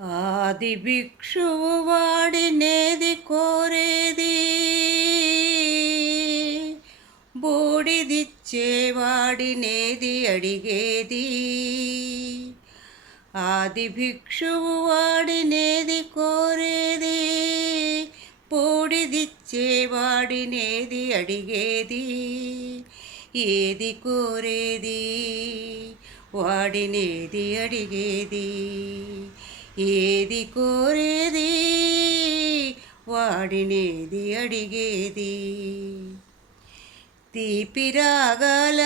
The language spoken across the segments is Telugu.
ఆది భిక్షువు వాడినేది కోరేది, బూడిదిచ్చేవాడినేది అడిగేది. ఆది భిక్షువు వాడినేది కోరేది, బూడిదిచ్చేవాడినేది అడిగేది. ఏది కోరేది వాడినేది అడిగేది. ఏది కోరేది వాడినేది అడిగేది. తీపి రాగాల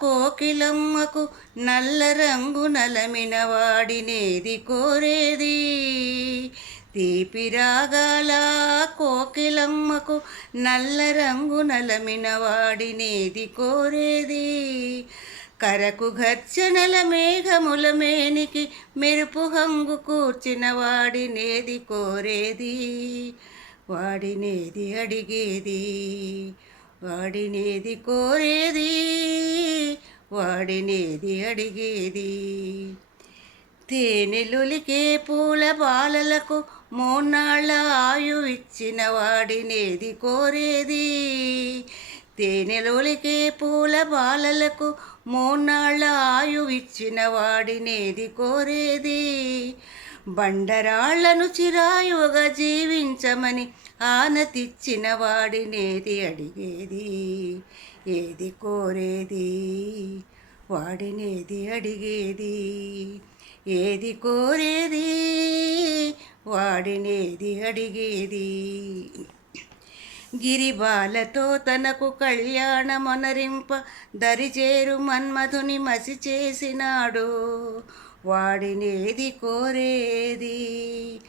కోకిలమ్మకు నల్ల రంగు నలమిన వాడినేది కోరేది. తీపి రాగాల కోకిలమ్మకు నల్ల రంగు నలమిన వాడినేది కోరేది. కరకు గర్జనల మేఘముల మేనికి మెరుపు హంగు కూర్చిన వాడినేది కోరేది. వాడినేది అడిగేది. వాడినేది కోరేది. వాడినేది అడిగేది. తేనెలులికే పూల బాలలకు మూన్నాళ్ళ ఆయు ఇచ్చిన వాడినేది కోరేది. తేనెలోలికే పూల బాలలకు మూన్నాళ్ళ ఆయు ఇచ్చిన వాడినేది కోరేది. బండరాళ్లను చిరాయువుగా జీవించమని ఆనతిచ్చిన వాడినేది అడిగేది. ఏది కోరేది వాడినేది అడిగేది. ఏది కోరేది వాడినేది అడిగేది. గిరిబాలతో తనకు కళ్యాణమొనరింప దరిచేరు మన్మధుని మసి చేసినాడు. వాడినేది కోరేది.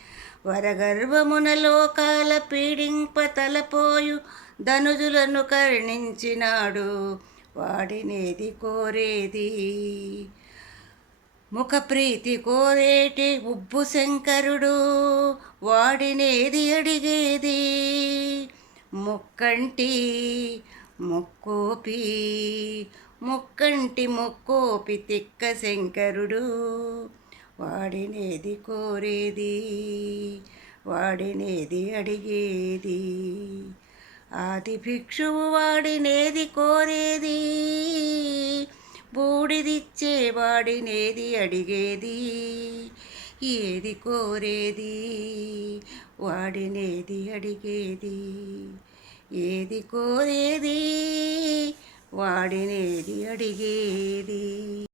వరగర్భమున లోకాల పీడింప తలపోయు ధనుజులను కరుణించినాడు. వాడినేది కోరేది. ముఖ ప్రీతి కోరేటి ఉబ్బు శంకరుడు వాడినేది అడిగేది. ముక్కంటి ముక్కోపి తిక్క శంకరుడు వాడినేది కోరేది. వాడినేది అడిగేది. ఆది భిక్షువు వాడినేది కోరేది, బూడిదిచ్చే వాడినేది అడిగేది. ఏది కోరేది వాడినేది అడిగేది. ఏది కోరేది వాడినేది అడిగేది.